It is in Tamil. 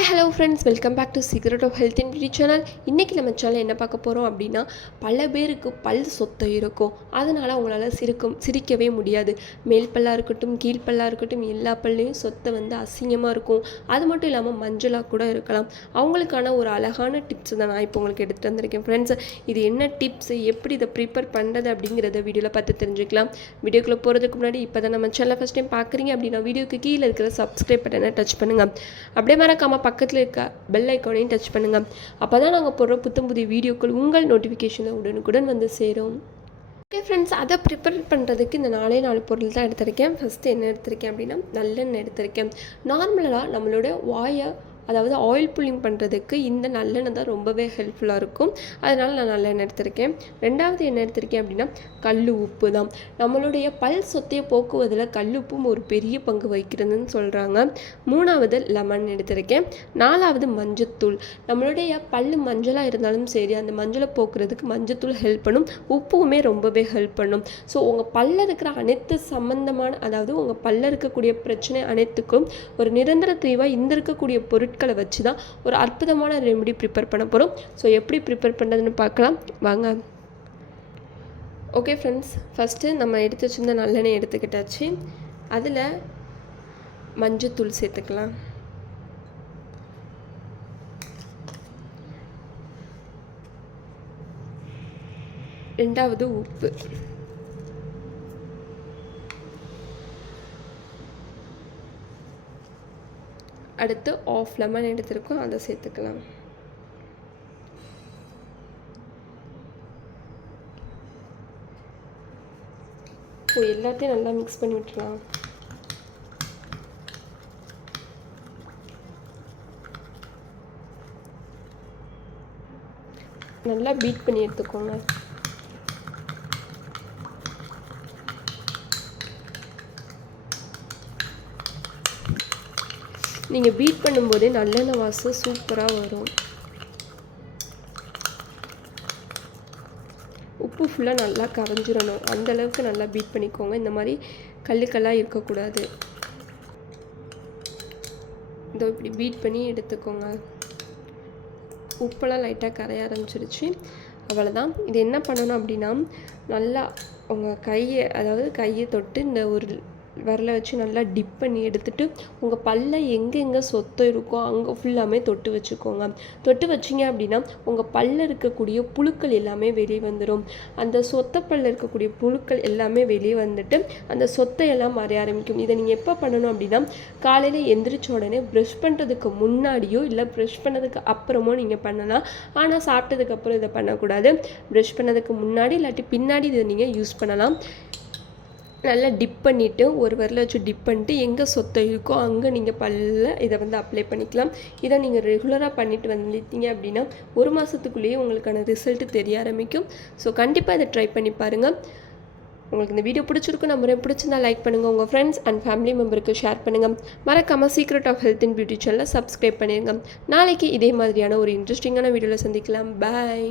Hi hello friends welcome back to secret of health in beauty channel இன்றைக்கி நம்ம சேனல் என்ன பார்க்க போகிறோம் அப்படின்னா பல பேருக்கு பல் சொத்தை இருக்கும். அதனால் அவங்களால சிரிக்கும் சிரிக்கவே முடியாது. மேல் பல்லாக இருக்கட்டும் கீழ்ப்பல்லாக இருக்கட்டும் எல்லா பல்லையும் சொத்தை வந்து அசிங்கமாக இருக்கும். அது மட்டும் இல்லாமல் மஞ்சளாக கூட இருக்கலாம். அவங்களுக்கான ஒரு அழகான டிப்ஸ் தான் நான் இப்போ உங்களுக்கு எடுத்துகிட்டு வந்திருக்கேன் ஃப்ரெண்ட்ஸ் இது என்ன டிப்ஸ் எப்படி இதை ப்ரிப்பேர் பண்ணுறது அப்படிங்கிறத வீடியோவில் பார்த்து தெரிஞ்சுக்கலாம். வீடியோக்குள்ளே போகிறதுக்கு முன்னாடி இப்போ தான் நம்ம சேனலை ஃபஸ்ட் டைம் பார்க்குறீங்க அப்படின்னா வீடியோக்கு கீழே இருக்கிற சப்ஸ்கிரைப் பட்டனை டச் பண்ணுங்கள் அப்படியே மறக்காமல் பக்கத்தில் இருக்க பெல் ஐக்கானையும் டச் பண்ணுங்கள் அப்போ தான் நாங்கள் போடுற புத்தம் புதிய வீடியோக்கள் உங்கள் நோட்டிஃபிகேஷனில் உடனுக்குடன் வந்து சேரும். ஓகே ஃப்ரெண்ட்ஸ் அதை ப்ரிப்பேர் பண்ணுறதுக்கு இந்த நாலே நாலு பொருள் தான் எடுத்திருக்கேன். ஃபஸ்ட்டு என்ன எடுத்திருக்கேன் அப்படின்னா நல்லெண்ணெய் எடுத்திருக்கேன். நார்மலாக நம்மளோட வாயை அதாவது ஆயில் புல்லிங் பண்ணுறதுக்கு இந்த நல்லெண்ணெய் தான் ரொம்பவே ஹெல்ப்ஃபுல்லாக இருக்கும். அதனால் நான் நல்லெண்ணெய் எடுத்திருக்கேன். ரெண்டாவது என்ன எடுத்திருக்கேன் அப்படின்னா கல் உப்பு தான். நம்மளுடைய பல் சொத்தையை போக்குவதில் கல் உப்பும் ஒரு பெரிய பங்கு வகிக்கிறதுன்னு சொல்கிறாங்க மூணாவது லெமன் எடுத்திருக்கேன். நாலாவது மஞ்சத்தூள். நம்மளுடைய பல் மஞ்சளாக இருந்தாலும் சரி அந்த மஞ்சளை போக்குறதுக்கு மஞ்சத்தூள் ஹெல்ப் பண்ணும். உப்புமே ரொம்பவே ஹெல்ப் பண்ணும். ஸோ உங்கள் பல்ல இருக்கிற அனைத்து சம்மந்தமான அதாவது உங்கள் பல்ல இருக்கக்கூடிய பிரச்சனை அனைத்துக்கும் ஒரு நிரந்தர தீர்வாக இந்த இருக்கக்கூடிய பொருட்கள் வச்சு தான் ஒரு அற்புதமான ரெமெடி ப்ரிப்பேர் பண்ண போகிறோம் ஸோ எப்படி ப்ரிப்பேர் பண்ணுறதுன்னு பார்க்கலாம். வாங்க. ஓகே ஃப்ரெண்ட்ஸ் ஃபஸ்ட்டு நம்ம எடுத்து வச்சிருந்த நல்லெண்ணெய் எடுத்துக்கிட்டாச்சு. அதில் மஞ்சத்தூள் சேர்த்துக்கலாம். ரெண்டாவது உப்பு. அடுத்து ஆஃப் லெமன் எடுத்திருக்கோம் அதை சேர்த்துக்கலாம். இப்போ எல்லாத்தையும் நல்லா மிக்ஸ் பண்ணி விட்டுலாம் நல்லா பீட் பண்ணி எடுத்துக்கோங்க. நீங்கள் பீட் பண்ணும்போதே நல்லெண்ணெய் வாசம் சூப்பராக வரும். உப்பு ஃபுல்லாக நல்லா கரைஞ்சிடணும். அந்தளவுக்கு நல்லா பீட் பண்ணிக்கோங்க. இந்த மாதிரி கல்லுக்கெல்லாம் இருக்கக்கூடாது. இதோ இப்படி பீட் பண்ணி எடுத்துக்கோங்க. உப்பெல்லாம் லைட்டாக கரைய ஆரம்பிச்சிருச்சு. அவ்வளோதான் இது என்ன பண்ணணும் அப்படின்னா நல்லா உங்கள் கையை அதாவது கையை தொட்டு இந்த ஒரு விரலை வச்சு நல்லா டிப் பண்ணி எடுத்துட்டு உங்கள் பல்ல எங்கெங்கே சொத்தம் இருக்கோ அங்கே ஃபுல்லாமே தொட்டு வச்சுக்கோங்க. தொட்டு வச்சிங்க அப்படின்னா உங்கள் பல்ல இருக்கக்கூடிய புழுக்கள் எல்லாமே வெளியே வந்துடும் அந்த சொத்த பல்ல இருக்கக்கூடிய புழுக்கள் எல்லாமே வெளியே வந்துட்டு அந்த சொத்தை எல்லாம் மறைய ஆரம்பிக்கும். இதை நீங்கள் எப்போ பண்ணணும் அப்படின்னா காலையில் எந்திரிச்ச உடனே ப்ரஷ் பண்ணுறதுக்கு முன்னாடியோ இல்லை ப்ரஷ் பண்ணதுக்கு அப்புறமோ நீங்கள் பண்ணலாம். ஆனால் சாப்பிட்டதுக்கப்புறம் இதை பண்ணக்கூடாது. ப்ரஷ் பண்ணதுக்கு முன்னாடி இல்லாட்டி பின்னாடி இதை நீங்கள் யூஸ் பண்ணலாம். நல்லா டிப் பண்ணிவிட்டு ஒரு விரல வச்சு டிப் பண்ணிட்டு எங்கே சொத்தை இருக்கோ அங்கே நீங்கள் பல்ல இதை வந்து அப்ளை பண்ணிக்கலாம். இதை நீங்கள் ரெகுலராக பண்ணிட்டு வந்துட்டீங்க அப்படின்னா ஒரு மாதத்துக்குள்ளேயே உங்களுக்கான ரிசல்ட் தெரிய ஆரம்பிக்கும். ஸோ கண்டிப்பாக இதை ட்ரை பண்ணி பாருங்கள் உங்களுக்கு இந்த வீடியோ பிடிச்சிருக்கும் நம்ம பிடிச்சிருந்தா லைக் பண்ணுங்கள் உங்கள் ஃப்ரெண்ட்ஸ் அண்ட் ஃபேமிலி மெம்பருக்கு ஷேர் பண்ணுங்கள் மறக்காமல் secret of health in beauty சேனலை சப்ஸ்கிரைப் பண்ணிடுங்க நாளைக்கு இதே மாதிரியான ஒரு இன்ட்ரெஸ்டிங்கான வீடியோவில் சந்திக்கலாம். பாய்